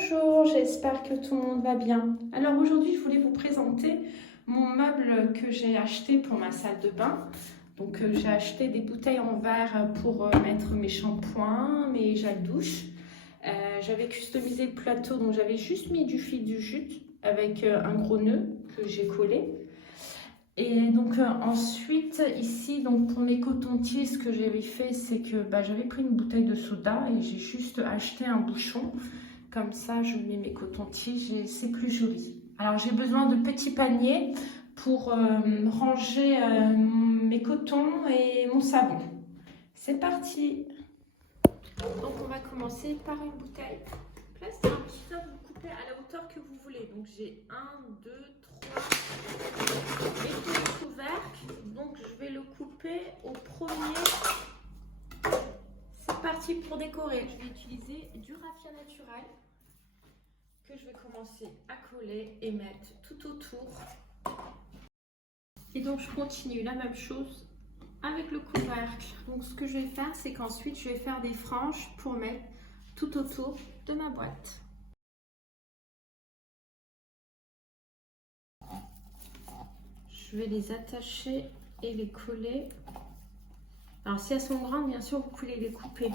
Bonjour, j'espère que tout le monde va bien. Alors aujourd'hui, je voulais vous présenter mon meuble que j'ai acheté pour ma salle de bain. Donc j'ai acheté des bouteilles en verre pour mettre mes shampoings, mes gels douche. J'avais customisé le plateau, donc j'avais juste mis du fil du jute avec un gros nœud que j'ai collé. Et donc ensuite ici, donc pour mes cotons-tiges, ce que j'avais fait, c'est que j'avais pris une bouteille de soda et j'ai juste acheté un bouchon. Comme ça, je mets mes cotons-tiges et c'est plus joli. Alors j'ai besoin de petits paniers pour ranger mes cotons et mon savon. C'est parti. Donc on va commencer par une bouteille plastique. Vous coupez à la hauteur que vous voulez. Donc j'ai 1, 2, 3 mes couvercles. Donc je vais le couper au premier. C'est parti pour décorer. Je vais utiliser du raffia naturel que je vais commencer à coller et mettre tout autour. Et donc je continue la même chose avec le couvercle. Donc ce que je vais faire, c'est qu'ensuite je vais faire des franges pour mettre tout autour de ma boîte. Je vais les attacher et les coller. Alors si elles sont grandes, bien sûr, vous pouvez les couper.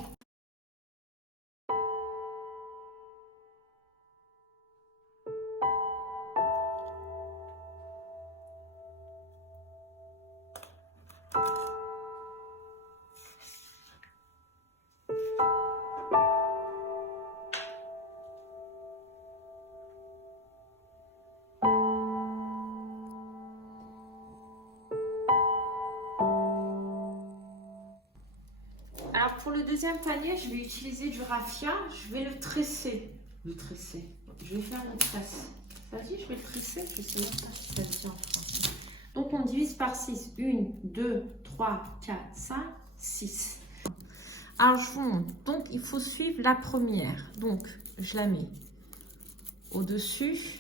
Alors pour le deuxième panier, je vais utiliser du raffia. Je vais le tresser. Je vais faire une tresse. Ça dit, je vais le tresser. Je sais même pas si ça dit en français. Donc on divise par 6. 1, 2, 3, 4, 5, 6. Alors je vous montre. Donc il faut suivre la première. Donc je la mets au-dessus,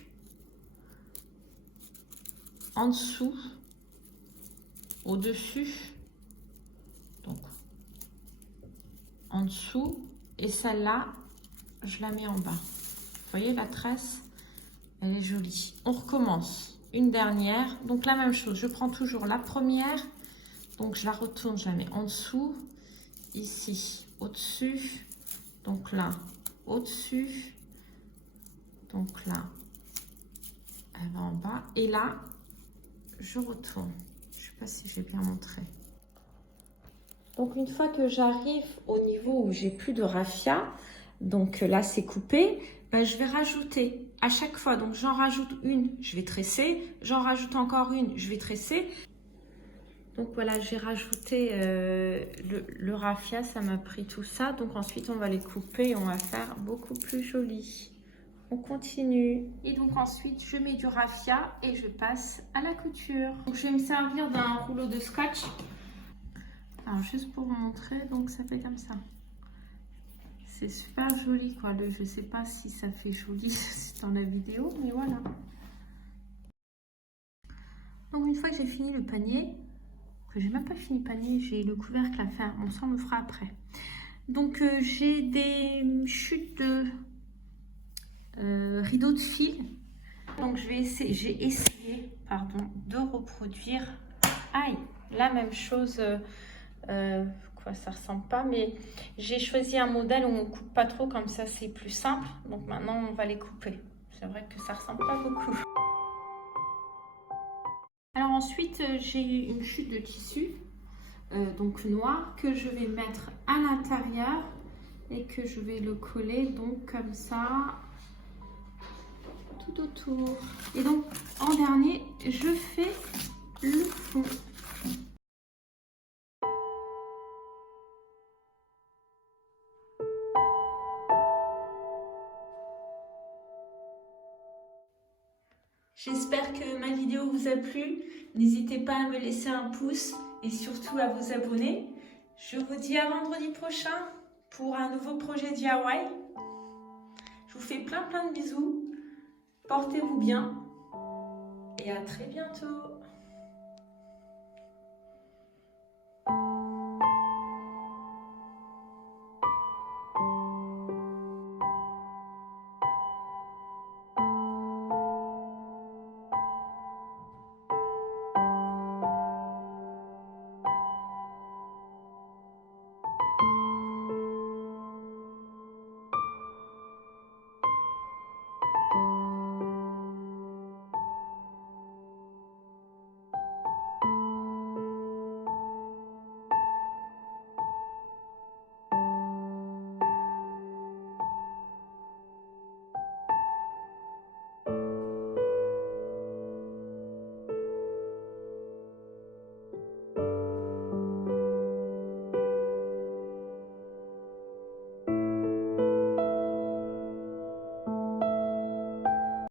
en dessous, au-dessus, donc en dessous, et celle-là, je la mets en bas. Vous voyez la tresse, elle est jolie. On recommence. Une dernière, donc la même chose. Je prends toujours la première, donc je la retourne, je la mets en dessous, ici, au-dessus, donc là, au-dessus, donc là, elle va en bas, et là, je retourne. Je ne sais pas si j'ai bien montré. Donc une fois que j'arrive au niveau où j'ai plus de raffia, donc là c'est coupé, je vais rajouter à chaque fois. Donc j'en rajoute une, je vais tresser, j'en rajoute encore une, je vais tresser. Donc voilà, j'ai rajouté le raffia, ça m'a pris tout ça. Donc ensuite on va les couper et on va faire beaucoup plus joli. On continue. Et donc ensuite je mets du raffia et je passe à la couture. Donc je vais me servir d'un rouleau de scotch. Alors juste pour vous montrer, donc ça fait comme ça. C'est super joli quoi. Je sais pas si ça fait joli dans la vidéo, mais voilà. Donc une fois que j'ai fini le panier, que j'ai même pas fini le panier, j'ai le couvercle à faire. On s'en le fera après. Donc j'ai des chutes de rideaux de fil. Donc j'ai essayé de reproduire la même chose. Ça ressemble pas, mais j'ai choisi un modèle où on coupe pas trop, comme ça c'est plus simple. Donc maintenant on va les couper. C'est vrai que ça ressemble pas beaucoup. Alors ensuite j'ai une chute de tissu donc noir que je vais mettre à l'intérieur et que je vais le coller donc comme ça tout autour. Et donc en dernier je fais le fond. J'espère que ma vidéo vous a plu. N'hésitez pas à me laisser un pouce et surtout à vous abonner. Je vous dis à vendredi prochain pour un nouveau projet DIY. Je vous fais plein de bisous. Portez-vous bien et à très bientôt.